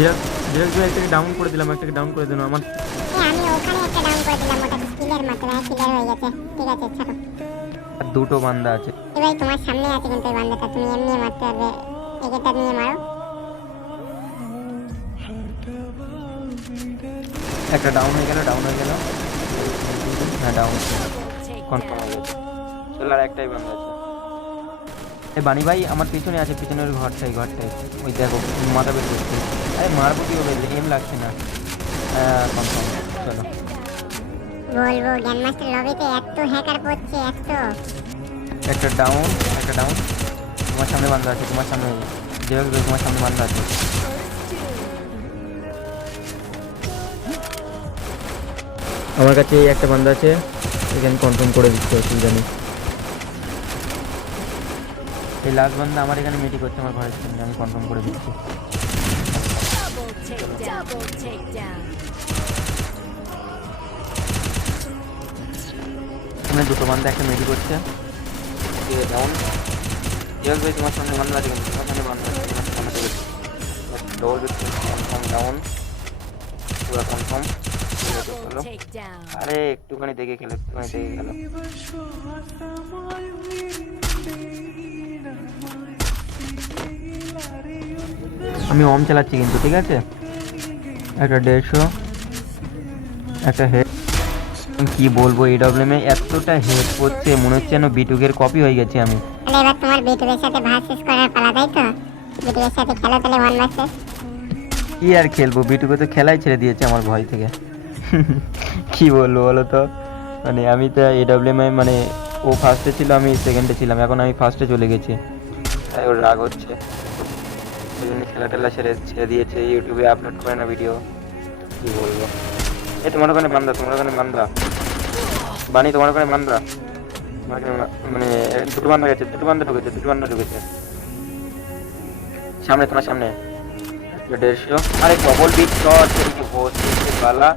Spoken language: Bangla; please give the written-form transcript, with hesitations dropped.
ডিরেক্ট ডিরেক্ট ভাই একটাকে ডাউন করে দিলাম, একটাকে ডাউন করে দিলাম আমার। আমি ওখানে একটা ডাউন করে দিলাম, ওটা কিলের মতো কিলার হয়ে গেছে। ঠিক আছে ছাড়ো। আর দুটো বান্দা আছে। ভাই তোমার সামনে আছে কিন্তু ওই বান্দাটা, তুমি এমনি মারতে পারবে, একেটা নিয়ে মারো। একটা ডাউন হয়ে গেল, ডাউন হয়ে গেল। হ্যাঁ ডাউন কনফার্ম হয়ে গেছে। চল আর একটাই বান্দা আছে। এই বানি ভাই আমার পিছনে আছে, পিছনের ঘরটাই ঘরটাই। ওই দেখো মাথা বের করছে। আরে মারবো কি হবে, এম লাগছে না। হ্যাঁ কনফার্ম। চলো বলবো গ্র্যান্ডমাস্টার লবিতে এত হ্যাকার পড়ছে এত। একটা ডাউন, একটা ডাউন। তোমার সামনে বান্দা আছে, তোমার সামনে যেভাবে তোমার সামনে বান্দা আছে। আমার কাছে এই একটা বান্দা আছে, এখানে কনফার্ম করে দিচ্ছে, অসুবিধা নেই। এই লাস্ট বান্দা আমার এখানে মেডি করছে আমার ঘরের সামনে, আমি কনফার্ম করে দিচ্ছি। এখানে দুটো বান্দা একটা মেডি করছে। ডাউন জল ভাই তোমার সামনে বান্দা আছে, কিন্তু তোমার সামনে বান্দা আছে, তোমার সামনে চলে ডবল বিট কনফার্ম ডাউন, পুরো কনফার্ম। চলো আরে একটুখানি দেখে খেলো, একটুখানি দেখে খেলো। আমি ওম চালাচ্ছি কিন্তু, ঠিক আছে। একটা 150, একটা হেড। কি বলবো, এডব্লিউএম এ এতটা হেড পড়ছে মনে হচ্ছে যেন বিটুকের কপি হয়ে গেছে আমি। তাহলে এবার তোমার বিটুকের সাথে ভার্সেস করার পালা, তাই তো? বিটুকের সাথে খেলো তাহলে ওয়ান ভার্সেস। কি আর খেলবো, বিটুকে তো খেলাই ছেড়ে দিয়েছে আমার ভয় থেকে। কি বলবো বলো তো, মানে আমি তো এডব্লিউএম মানে ও ফার্স্টে ছিল, আমি সেকেন্ডে ছিলাম, এখন আমি ফার্স্টে চলে গেছি, তাই ওর রাগ হচ্ছে। ওই জন্য খেলা টেলা ছেড়ে ছেড়ে দিয়েছে, ইউটিউবে আপলোড করে না ভিডিও। কি বলবো। এই তোমার ওখানে বান্দা, তোমার ওখানে বান্দা বানি, তোমার ওখানে বান্দা। তোমার ওখানে মানে দুটো বান্দা গেছে, দুটো বান্দা ঢুকেছে, দুটো বান্দা ঢুকেছে সামনে, তোমার সামনে। 150। আরে ডবল বিট শট, বালা